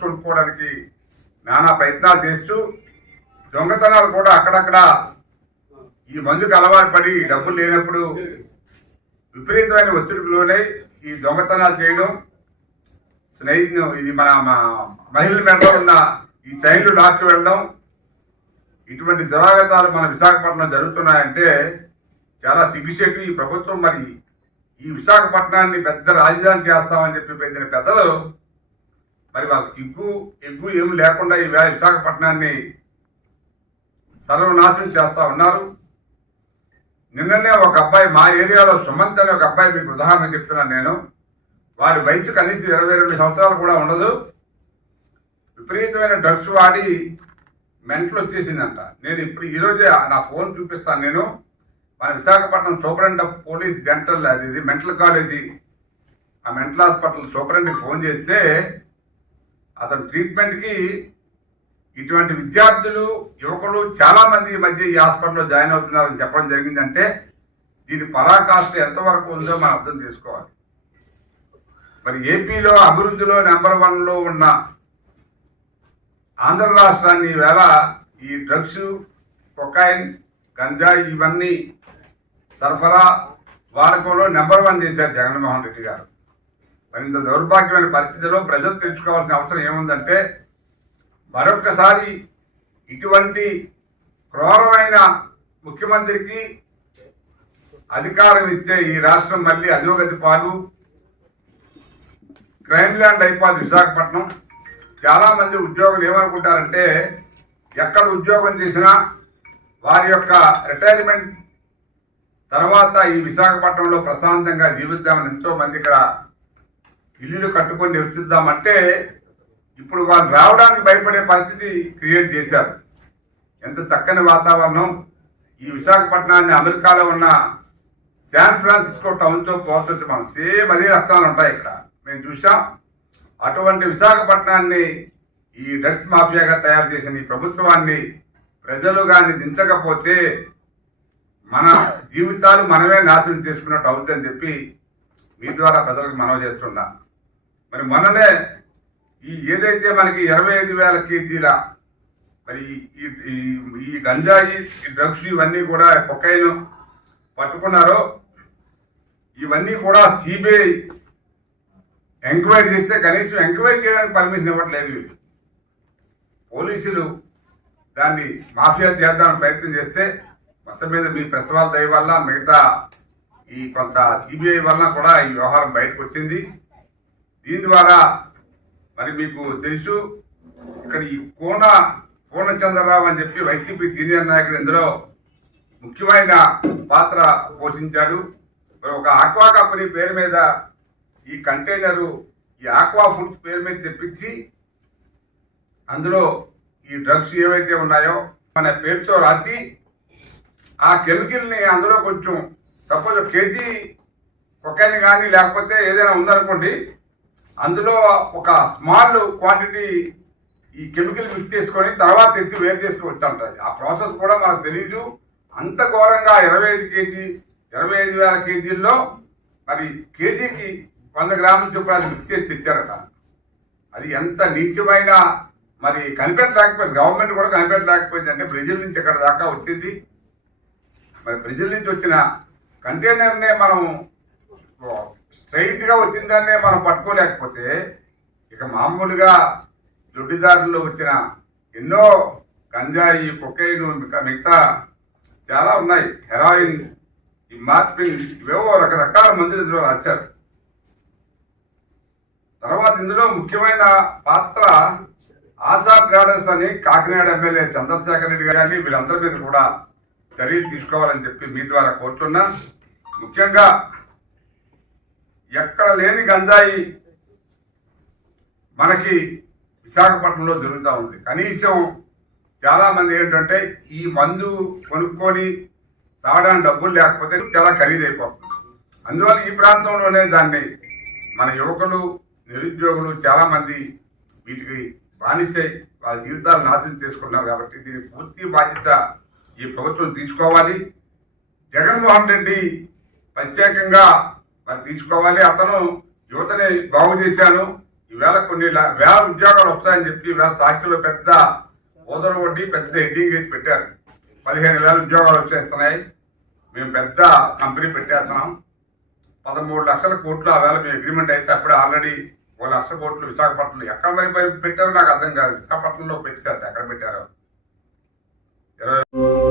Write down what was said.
Drugs కొనుక్కోవడానికి నానా ప్రయత్నాలు చేస్తూ దొంగతనాలు కూడా అక్కడక్కడ ఈ మందుకు అలవాటు పడి డబ్బులు లేనప్పుడు విపరీతమైన ఒత్తిడికి లోనై ఈ దొంగతనాలు చేయడం, ఇది మన మహిళల మెడలో ఉన్న ఈ చైన్లు లాక్కి వెళ్ళడం, ఇటువంటి దురాగతాలు మన విశాఖపట్నం జరుగుతున్నాయంటే చాలా సిగ్గుచేటు. ఈ ప్రభుత్వం మరి ఈ విశాఖపట్నాన్ని పెద్ద రాజధాని చేస్తామని చెప్పి పెంచిన పెద్దలు మరి వాళ్ళకి ఎగ్గు ఏమి లేకుండా ఈ విశాఖపట్నాన్ని సర్వనాశనం చేస్తా ఉన్నారు. నిన్ననే ఒక అబ్బాయి మా ఏరియాలో సుమంత్ అనే ఒక అబ్బాయి, మీకు ఉదాహరణ చెప్తున్నాను నేను, వాడి వయసు కనీసం 22 సంవత్సరాలు కూడా ఉండదు, విపరీతమైన డ్రగ్స్ వాడి మెంటల్ వచ్చేసిందంట. నేను ఇప్పుడు ఈరోజే నా ఫోన్ చూపిస్తాను. నేను మన Visakhapatnam superintendent of police dental అది మెంటల్ కాలేజీ, ఆ మెంటల్ హాస్పిటల్ సూపరింటెండెంట్కి ఫోన్ చేస్తే అతను ట్రీట్మెంట్కి ఇటువంటి విద్యార్థులు యువకులు చాలామంది ఈ మధ్య ఈ హాస్పిటల్లో జాయిన్ అవుతున్నారని చెప్పడం జరిగిందంటే దీని పరాకాష్ఠ ఎంతవరకు ఉందో మనం అర్థం చేసుకోవాలి. మరి ఏపీలో అభివృద్ధిలో నెంబర్ 1లో ఉన్న ఆంధ్ర రాష్ట్రాన్ని ఈవేళ ఈ డ్రగ్స్, కొకైన్, గంజాయి ఇవన్నీ సరఫరా వాడకంలో నెంబర్ 1 చేశారు జగన్మోహన్ రెడ్డి గారు. మరి ఇంత దౌర్భాగ్యమైన పరిస్థితిలో ప్రజలు తెలుసుకోవాల్సిన అవసరం ఏముందంటే మరొక్కసారి ఇటువంటి క్రూరమైన ముఖ్యమంత్రికి అధికారం ఇస్తే ఈ రాష్ట్రం మళ్ళీ అధోగతి పాలు, క్రైమ్ ల్యాండ్ అయిపోదు విశాఖపట్నం. చాలామంది ఉద్యోగులు ఏమనుకుంటారంటే ఎక్కడ ఉద్యోగం చేసినా వారి యొక్క రిటైర్మెంట్ తర్వాత ఈ విశాఖపట్నంలో ప్రశాంతంగా జీవిద్దామని ఎంతోమంది ఇక్కడ ఇల్లులు కట్టుకొని నివసిద్దామంటే ఇప్పుడు వారు రావడానికి భయపడే పరిస్థితి క్రియేట్ చేశారు. ఎంత చక్కని వాతావరణం! ఈ విశాఖపట్నాన్ని అమెరికాలో ఉన్న శాన్ ఫ్రాన్సిస్కో టౌన్తో పోతుంది. మనం సేమ్ అదే లక్షణాలు ఉంటాయి ఇక్కడ, మేము చూసాం. అటువంటి విశాఖపట్నాన్ని ఈ డ్రగ్స్ మాఫియాగా తయారు చేసిన ఈ ప్రభుత్వాన్ని ప్రజలు కానీ దించకపోతే మన జీవితాలు మనమే నాశనం చేసుకున్నట్టు అవుతుందని చెప్పి మీ ద్వారా ప్రజలకు మనవి చేస్తున్నా. మరి మొన్ననే ఈ ఏదైతే మనకి 25,000 కేజీల మరి ఈ గంజాయి, డ్రగ్స్ ఇవన్నీ కూడా కొకైన్ పట్టుకున్నారో ఇవన్నీ కూడా సిబిఐ ఎంక్వైరీ చేస్తే కనీసం ఎంక్వైరీ చేయడానికి పర్మిషన్ ఇవ్వట్లేదు. పోలీసులు దాన్ని మాఫియా చేద్దామని ప్రయత్నం చేస్తే మొత్తం మీద మీ ప్రసవాల దయ వల్ల మిగతా ఈ కొంత సిబిఐ వల్ల కూడా ఈ వ్యవహారం బయటకు వచ్చింది. దీని ద్వారా మరి మీకు తెలుసు ఇక్కడ ఈ పూర్ణచంద్రరావు అని చెప్పి వైసీపీ సీనియర్ నాయకుడు ఇందులో ముఖ్యమైన పాత్ర పోషించాడు. ఒక ఆక్వా కంపెనీ పేరు మీద ఈ కంటైనరు ఈ ఆక్వా ఫుడ్స్ పేరు మీద తెప్పించి అందులో ఈ డ్రగ్స్ ఏవైతే ఉన్నాయో మన పేరుతో రాసి ఆ కెమికల్ని అందులో కొంచెం సపోజ్ కేజీ కొకైన్ కానీ లేకపోతే ఏదైనా ఉందనుకోండి, అందులో ఒక స్మాల్ క్వాంటిటీ ఈ కెమికల్ మిక్స్ చేసుకొని తర్వాత తెచ్చి వేరు చేసుకోవచ్చు అంటారు. ఆ ప్రాసెస్ కూడా మనకు తెలీదు. అంత ఘోరంగా 25,000 కేజీల్లో మరి కేజీకి 100 గ్రాముల చొప్పున మిక్స్ చేసి తెచ్చారట. అది ఎంత నీచమైన, మరి కనిపెట్టలేకపోయింది, గవర్నమెంట్ కూడా కనిపెట్టలేకపోయింది. అంటే బ్రెజిల్ నుంచి ఎక్కడ దాకా వచ్చింది. మరి బ్రెజిల్ నుంచి వచ్చిన కంటైనర్నే మనం స్ట్రైట్గా వచ్చిందాన్నే మనం పట్టుకోలేకపోతే ఇక మామూలుగా దొడ్డిదారుల్లో వచ్చిన ఎన్నో గంజాయి, కొకైన్, మిగతా చాలా ఉన్నాయి, హెరాయిన్, ఈ మార్పిన్, ఇవేవో రకరకాల మందులు ఇందులో రాశారు. తర్వాత ఇందులో ముఖ్యమైన పాత్ర ఆశా ట్రేడర్స్ అని కాకినాడ ఎమ్మెల్యే చంద్రశేఖర్ రెడ్డి గారిని వీళ్ళందరి మీద కూడా చర్యలు తీసుకోవాలని చెప్పి మీ ద్వారా కోరుతున్నా. ముఖ్యంగా ఎక్కడ లేని గంజాయి మనకి విశాఖపట్నంలో దొరుకుతూ ఉంది. కనీసం చాలామంది ఏంటంటే ఈ మందు కొనుక్కొని తాగడానికి డబ్బులు లేకపోతే చాలా ఖరీదైపోతుంది. అందువల్ల ఈ ప్రాంతంలోనే దాన్ని మన యువకులు, నిరుద్యోగులు చాలామంది వీటికి బానిసై వాళ్ళ జీవితాలు నాశనం చేసుకున్నారు. కాబట్టి దీని పూర్తి బాధ్యత ఈ ప్రభుత్వం తీసుకోవాలి. జగన్మోహన్ రెడ్డి ప్రత్యేకంగా మరి తీసుకోవాలి. అతను యువతని బాగు చేశాను, ఈవేళ కొన్ని వేల ఉద్యోగాలు వస్తాయని చెప్పి ఈవేళ సాక్షిలో పెద్ద ఓదర వడ్డీ పెద్ద హెడ్డింగ్ వేసి పెట్టారు. 15,000 ఉద్యోగాలు వచ్చేస్తున్నాయి, మేము పెద్ద కంపెనీ పెట్టేస్తున్నాం, 13 లక్షల కోట్లు ఆవేళ మేము అగ్రిమెంట్ అయితే అప్పుడే ఆల్రెడీ 1 లక్ష కోట్లు విశాఖపట్నంలో ఎక్కడ మరి పెట్టారో నాకు అర్థం కాదు. విశాఖపట్నంలో పెట్టారు, ఎక్కడ పెట్టారో 20